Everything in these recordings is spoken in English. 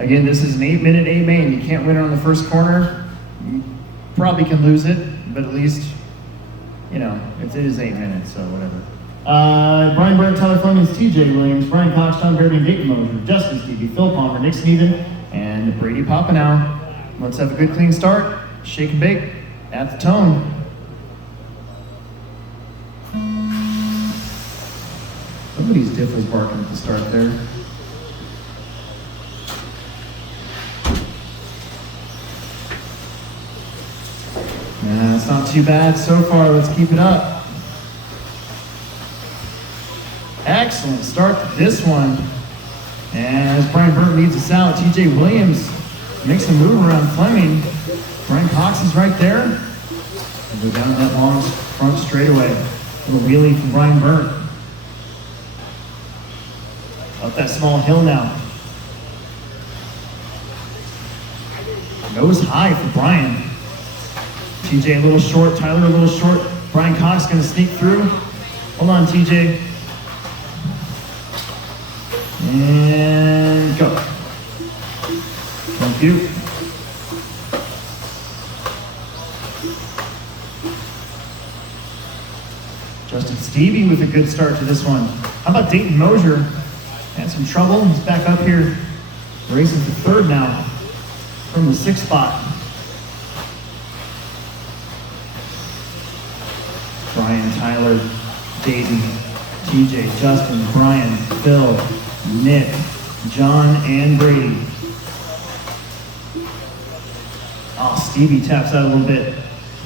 Again, this is an 8-minute A main. You can't win it on the first corner. You probably can lose it, but at least, you know, it is 8 minutes, so whatever. Brian Burke, Tyler Flemings, TJ Williams, Brian Cox, Tom Brady, Dayton Mosier, Justin Stevie, Phil Palmer, Nick Sneeden, and Brady Papanow. Let's have a good clean start. Shake and bake at the tone. Somebody's diff was barking at the start there. Yeah, it's not too bad so far. Let's keep it up. Excellent start to this one. And as Brian Burke leads us out, TJ Williams makes a move around Fleming. Brian Cox is right there. And go down that long front straightaway. Little wheelie from Brian Burke. Up that small hill now. Nose high for Brian. TJ a little short, Tyler a little short. Brian Cox gonna sneak through. Hold on, TJ. And go. Thank you. Justin Stevie with a good start to this one. How about Dayton Mosier? Had some trouble. He's back up here. Races to third now from the 6th spot. Brian, Tyler, Dayton, TJ, Justin, Brian, Phil, Nick, John, and Brady. Oh, Stevie taps out a little bit at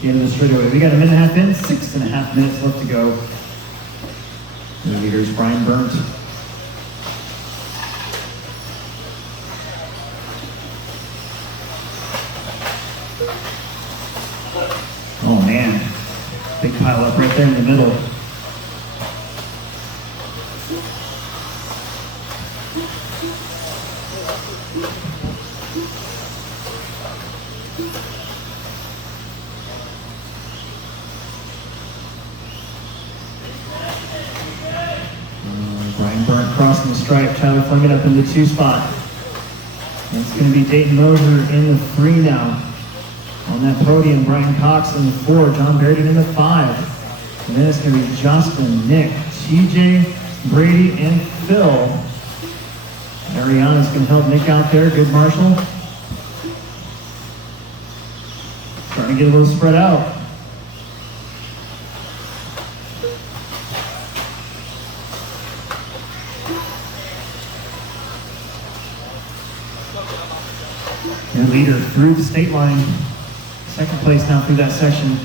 the end of the straightaway. We got a minute and a half in, 6.5 minutes left to go. The leader's Brian Burnt. Oh man, big pile up right there in the middle. Brian Burnt crossing the stripe, Tyler Fleming up in the 2 spot. And it's going to be Dayton Mosier in the 3 now. On that podium, Brian Cox in the 4, John Barrington in the 5. And then it's going to be Justin, Nick, TJ, Brady, and Phil. Ariana's going to help Nick out there. Good marshal. Starting to get a little spread out. Your leader through the state line. 2nd place now through that section.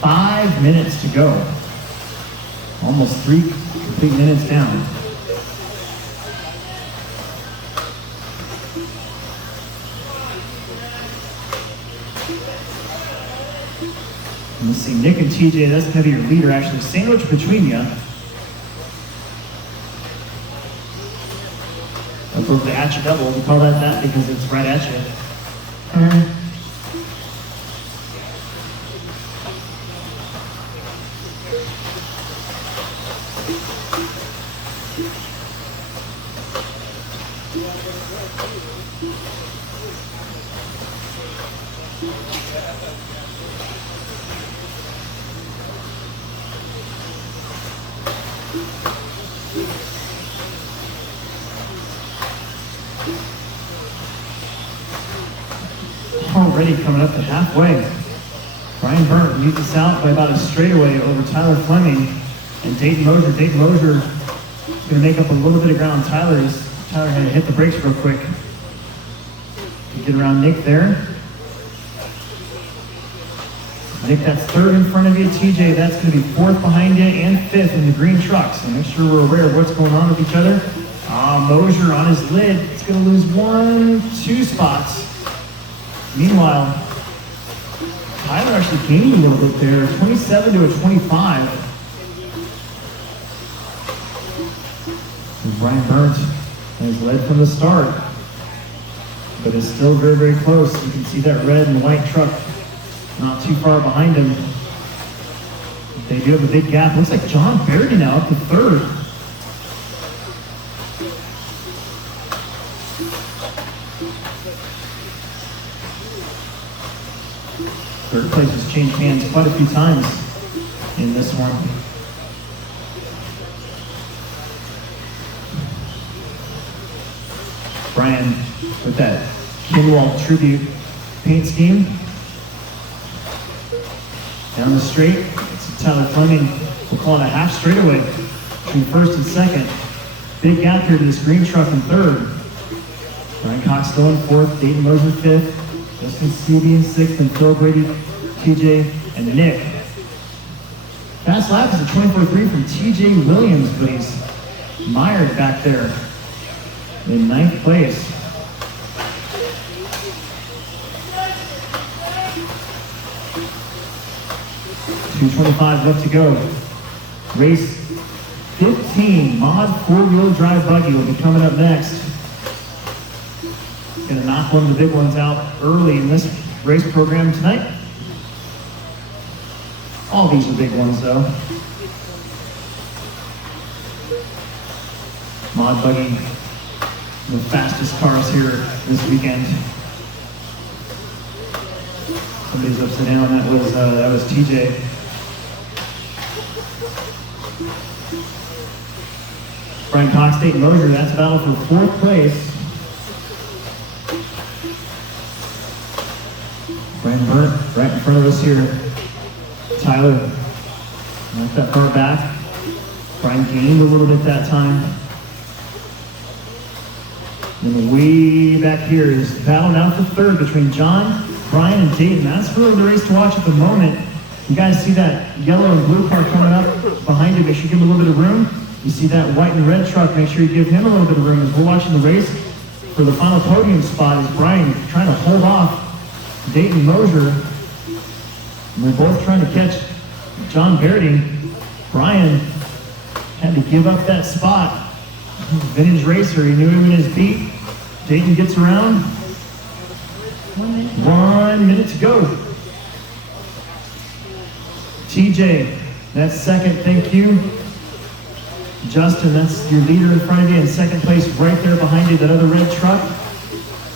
Five minutes to go. Almost 3 complete minutes down. And let's see, Nick and TJ, that's going to be your leader actually. Sandwich between you. That's over the at you double. We call that because it's right at you. Already coming up to halfway. Brian Burnt leads us out by about a straightaway over Tyler Fleming and Dayton Mosier. Dayton Mosier is going to make up a little bit of ground on Tyler. Tyler had to hit the brakes real quick to get around Nick there. Nick, that's 3rd in front of you. TJ, that's going to be 4th behind you and 5th in the green truck. So make sure we're aware of what's going on with each other. Mosier on his lid. It's going to lose 1-2 spots. Meanwhile, Tyler actually gaining a little bit there, 27 to a 25. And Brian Burnt has led from the start, but is still very, very close. You can see that red and white truck not too far behind him. They do have a big gap. Looks like John Verity now up to third. Third place has changed hands quite a few times in this one. Brian with that Kinwald tribute paint scheme. Down the straight, it's Tyler Fleming. We'll call it a half straightaway between first and second. Big gap here to this green truck in third. Brian Cox still in fourth, Dayton Moser fifth, Justin Stevie in sixth, and Phil Brady, TJ, and Nick. Fast lap is a 24.3 from TJ Williams, but he's mired back there in ninth place. .225 left to go. Race 15, Mod 4-wheel drive buggy will be coming up next. Gonna knock one of the big ones out early in this race program tonight. All these are big ones though. Mod buggy, the fastest cars here this weekend. Somebody's upside down. That was TJ. Brian Cox, Dayton Moser, that's a battle for fourth place. Brian Burnt right in front of us here. Tyler, not that far back. Brian gained a little bit that time. And way back here is battle now for third between John, Brian, and Dayton. That's really the race to watch at the moment. You guys see that yellow and blue car coming up behind you. Make sure you give him a little bit of room. You see that white and red truck. Make sure you give him a little bit of room. As we're watching the race for the final podium spot, is Brian trying to hold off Dayton Moser. And they're both trying to catch John Verity. Brian had to give up that spot. Vintage racer, he knew him in his beat. Dayton gets around. 1 minute to go. TJ, that's second, thank you. Justin, that's your leader in front of you in second place right there behind you, that other red truck.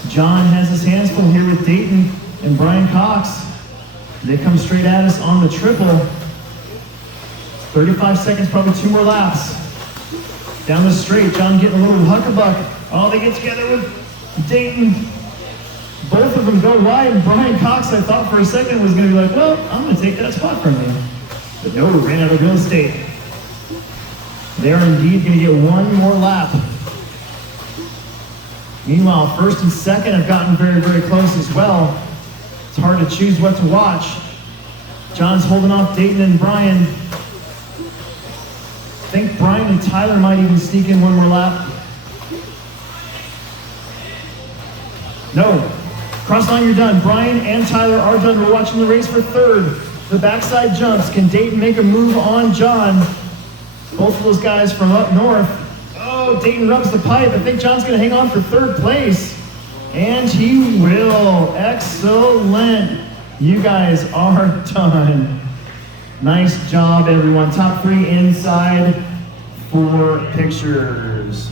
John has his hands full here with Dayton and Brian Cox. They come straight at us on the triple. 35 seconds, probably 2 more laps. Down the straight, John getting a little huckabuck. Oh, they get together with Dayton. Both of them go wide, and Brian Cox, I thought for a second, was going to be like, well, I'm going to take that spot from you. But no, ran out of real estate. They're indeed going to get one more lap. Meanwhile, first and second have gotten very, very close as well. It's hard to choose what to watch. John's holding off Dayton and Brian. I think Brian and Tyler might even sneak in one more lap. No. Cross line, you're done. Brian and Tyler are done. We're watching the race for third. The backside jumps. Can Dayton make a move on John? Both of those guys from up north. Oh, Dayton rubs the pipe. I think John's going to hang on for third place. And he will. Excellent. You guys are done. Nice job, everyone. Top 3 inside for pictures.